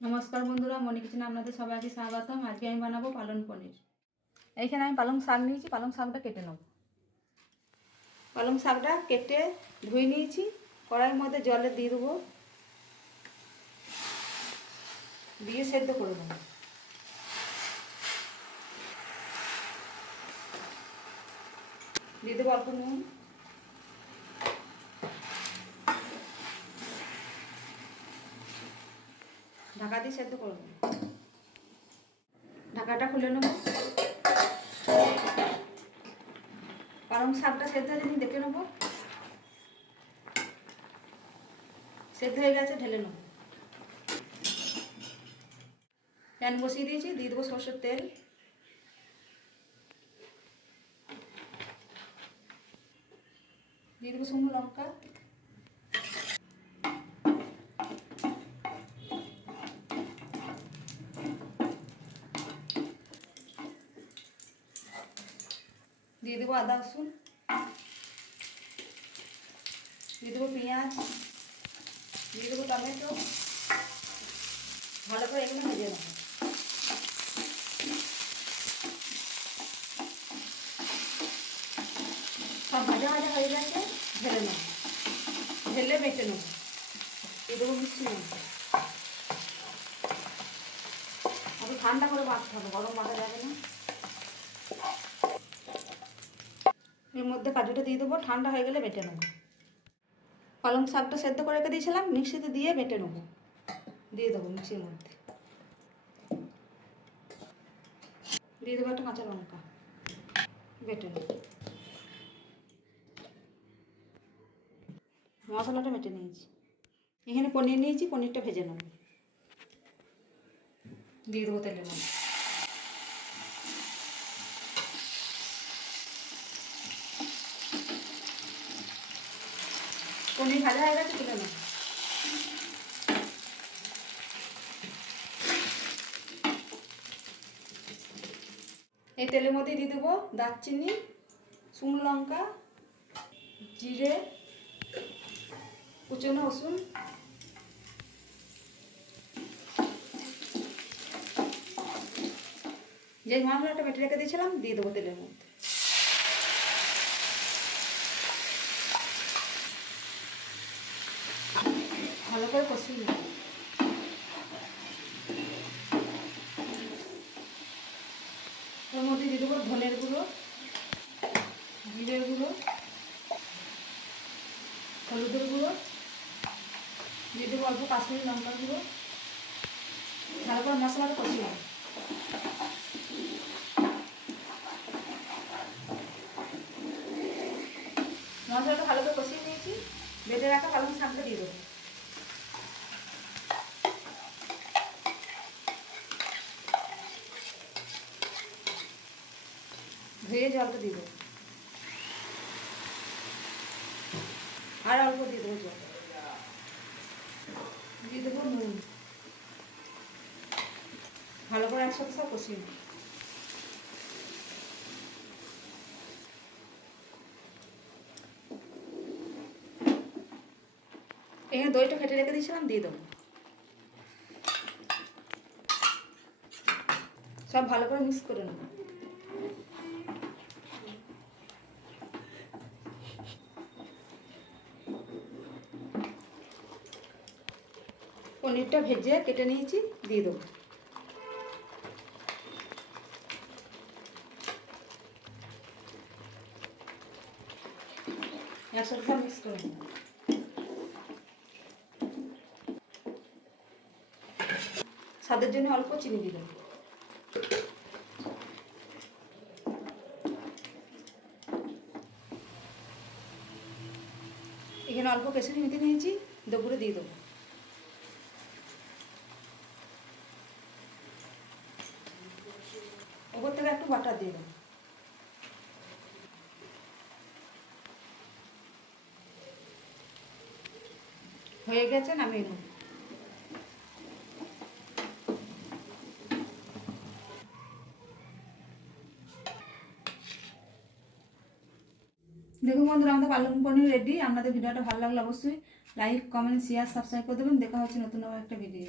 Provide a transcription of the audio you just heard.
নমস্কার বন্ধুরা, মনি কিচেনে আপনাদের সবাইকে স্বাগতম। আজকে আমি বানাবো পালং পনির। এইখানে আমি পালং শাক নিয়েছি, পালং শাকটা কেটে নেব। পালং শাকটা কেটে ধুয়ে নিয়েছি, কড়াইয়ের মধ্যে জলে দিয়ে দেবো, দিয়ে সেদ্ধ করে দেবো। দিয়ে দেবো অল্প নুন, ঢাকা দিয়ে সেদ্ধ করে দেবো। ঢাকাটা খুলে নেব। পালং শাকটা সেদ্ধ হয়ে নিয়ে দেখে নেবো। সেদ্ধ হয়ে গেছে, ঢেলে নেব। প্যান বসিয়ে দিয়েছি, দিয়ে দেবো সরষের তেল, দিয়ে দেবো শুকনো লঙ্কা, দিয়ে দেবো আদা রসুন, দিয়ে দেবো পেঁয়াজ, দিয়ে দেবো টমেটো। ভালো করে এগুলো ভেজে নেবো। সব ভাজা ভাজা হয়ে গেছে, ঢেলে নেব। ঢেলে বেটে নেব। দিয়ে দেবো মিষ্টি লঙ্কা। আবার ঠান্ডা করে বাটতে হবে, গরম বাটা যাবে না। এর মধ্যে কাজুটা দিয়ে দেবো, ঠান্ডা হয়ে গেলে বেটে নেব। পালং শাকটা সেদ্ধ করে রেখে দিয়েছিলাম, মিক্সিতে দিয়ে বেটে নেব। দিয়ে দেবো মিক্সির মধ্যে। দিয়ে দেবো একটা কাঁচা লঙ্কা, বেটে নেব। মশলাটা বেটে নিয়েছি। এখানে পনির নিয়েছি, পনিরটা ভেজে নেব। দিয়ে দেবো তেলের মধ্যে। পনির ভাজা হয়ে গেছে, তুলে নেব। এই তেলের মধ্যে দিয়ে দেবো দারচিনি, শুকনো লঙ্কা, জিরে, কুচনো রসুন, যে মশলাটা বেটে রেখে দিয়েছিলাম দিয়ে দেবো তেলের মধ্যে। ভালো করে কষিয়ে নেব। ওর মধ্যে দিয়ে দেবো ধনের গুঁড়ো, জিরের গুঁড়ো, হলুদের গুঁড়ো, দিয়ে দেবো অল্প কাশ্মীরি লঙ্কার গুঁড়ো। ভালো করে মশলাটা কষিয়ে নেব। মশলাটা ভালো করে কষিয়ে নিয়েছি, বেটে রাখা পালং শাকটা দিয়ে দেবো। ধুয়ে জলটা দিয়ে দেবো, আর অল্প দিয়ে দেবো জল। দিয়ে দেবো নুন। ভালো করে একসাথে সব কষিয়ে নেব। এখানে দইটা ফেটে রেখে দিয়েছিলাম, দিয়ে দেবো। সব ভালো করে মিক্স করে নেব। পনিরটা ভেজে কেটে নিয়েছি, দিয়ে দেবো। একসাথে সব মিক্স করে নেব। স্বাদের জন্য অল্প চিনি দিয়ে দেবো। এখানে অল্প কেশরি মেথি নিয়েছি, দুপুরে দিয়ে দেবো। ওপর থেকে একটু বাটার দিয়ে দেবো। হয়ে গেছে, নামিয়ে নেব। দেখুন বন্ধুরা, আমাদের পালং পনির রেডি। আপনাদের ভিডিওটা ভালো লাগলে অবশ্যই লাইক, কমেন্ট, শেয়ার, সাবস্ক্রাইব করে দেবেন। দেখা হচ্ছে নতুন একটা ভিডিও।